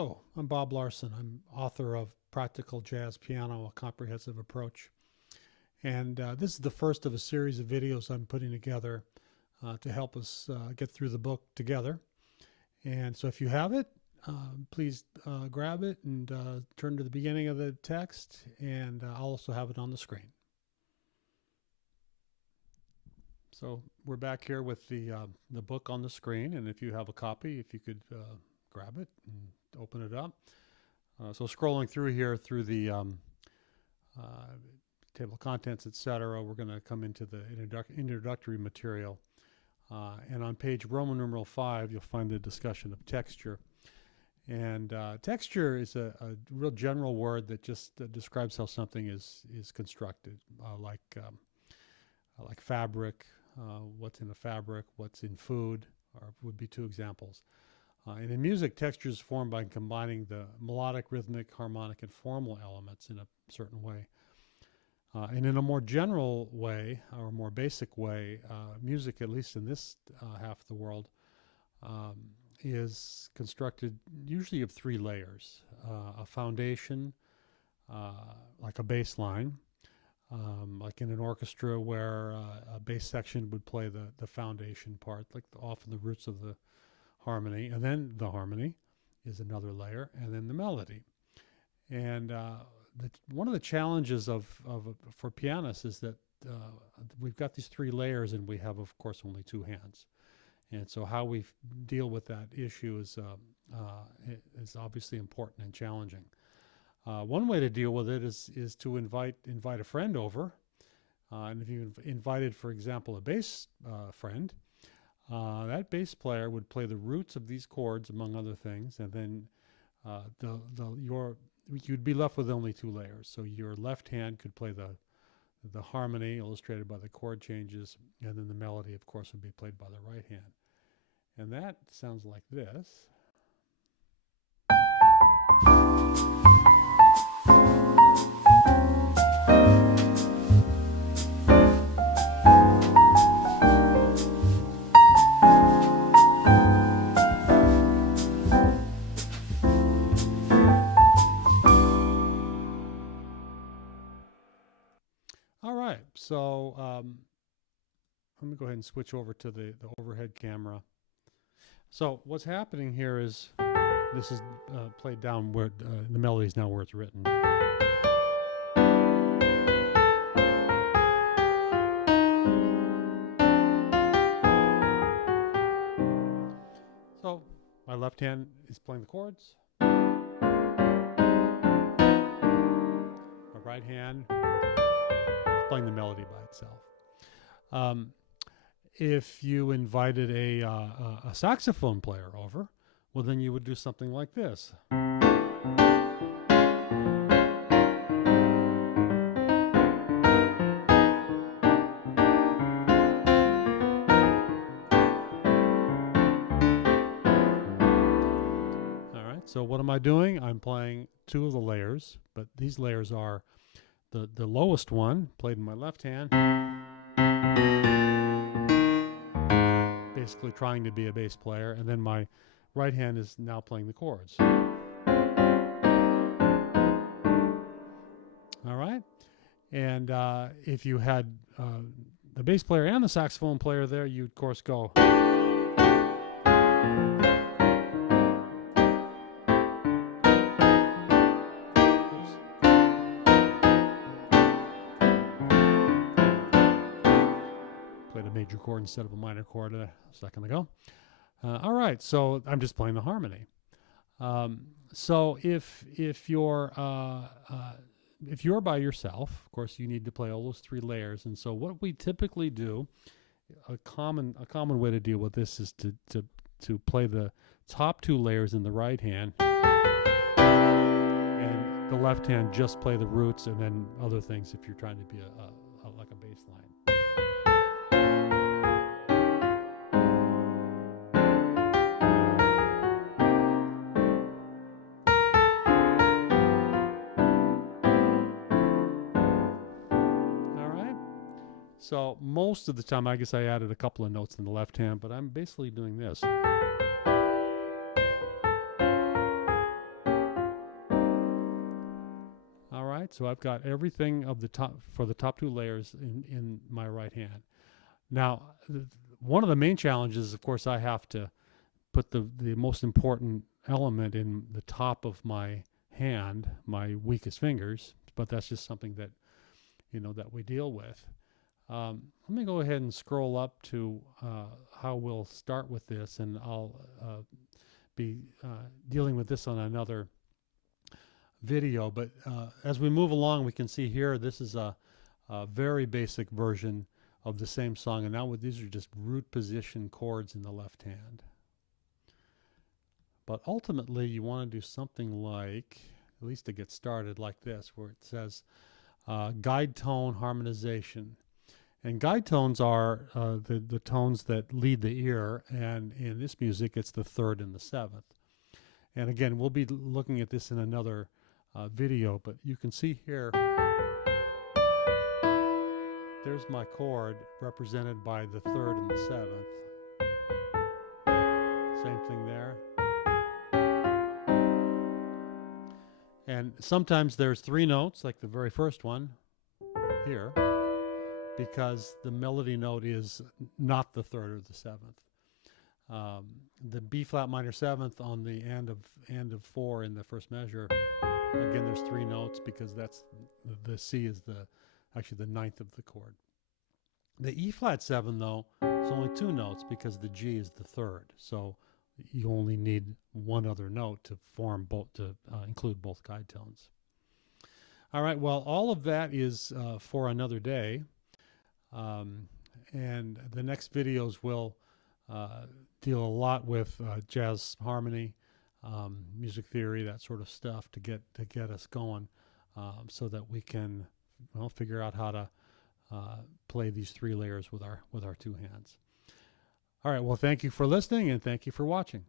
Hello, I'm Bob Larson. I'm author of Practical Jazz Piano, A Comprehensive Approach. And this is the first of a series of videos I'm putting together to help us get through the book together. And so if you have it, please grab it and turn to the beginning of the text, and I'll also have it on the screen. So we're back here with the book on the screen, and if you have a copy, if you could grab it and open it up. So scrolling through here through the table of contents, etc., we're going to come into the introductory material. And on page Roman numeral 5, you'll find the discussion of texture. And texture is a real general word that just describes how something is constructed, like fabric, what's in a fabric, what's in food, would be two examples. And in music, texture is formed by combining the melodic, rhythmic, harmonic, and formal elements in a certain way. And in a more general way, or more basic way, music, at least in this half of the world, is constructed usually of three layers. A foundation, like a bass line, like in an orchestra where a bass section would play the foundation part, like often the roots of the harmony, and then the harmony is another layer, and then the melody. And one of the challenges for pianists is that we've got these three layers, and we have, of course, only two hands. And so how we deal with that issue is obviously important and challenging. One way to deal with it is to invite a friend over, and if you invited, for example, a bass friend, that bass player would play the roots of these chords, among other things, and then you'd be left with only two layers. So your left hand could play the harmony, illustrated by the chord changes, and then the melody, of course, would be played by the right hand. And that sounds like this. All right, so let me go ahead and switch over to the overhead camera. So what's happening here is this is played down where the melody is now where it's written. So my left hand is playing the chords. My right hand playing the melody by itself. If you invited a saxophone player over, well, then you would do something like this. All right, so what am I doing? I'm playing two of the layers, but these layers are the lowest one, played in my left hand, basically trying to be a bass player, and then my right hand is now playing the chords. All right, and if you had the bass player and the saxophone player there, you'd of course go. Played a major chord instead of a minor chord a second ago. All right, so I'm just playing the harmony. So if you're by yourself, of course, you need to play all those three layers. And so what we typically do, a common way to deal with this is to play the top two layers in the right hand, and the left hand just play the roots, and then other things if you're trying to be like a bass line. So most of the time, I guess I added a couple of notes in the left hand, but I'm basically doing this. right, so I've got everything of the top for the top 2 layers in my right hand. Now, one of the main challenges, of course, I have to put the most important element in the top of my hand, my weakest fingers, but that's just something that, that we deal with. Let me go ahead and scroll up to how we'll start with this, and I'll be dealing with this on another video. But as we move along, we can see here this is a very basic version of the same song, and now these are just root position chords in the left hand. But ultimately, you want to do something like, at least to get started, like this, where it says guide tone harmonization. And guide tones are the tones that lead the ear, and in this music, it's the 3rd and the 7th. And again, we'll be looking at this in another video, but you can see here, there's my chord represented by the 3rd and the 7th. Same thing there. And sometimes there's 3 notes, like the very first one here, because the melody note is not the 3rd or the 7th. The B flat minor 7th on the end of 4 in the first measure, again there's 3 notes because that's the C is actually the 9th of the chord. The E flat 7 though is only 2 notes because the G is the 3rd, so you only need 1 other note to form both, to include both guide tones. All right, well, all of that is for another day. And the next videos will deal a lot with jazz harmony, music theory, that sort of stuff to get us going, so that we can figure out how to play these 3 layers with our 2 hands. All right, well, thank you for listening and thank you for watching.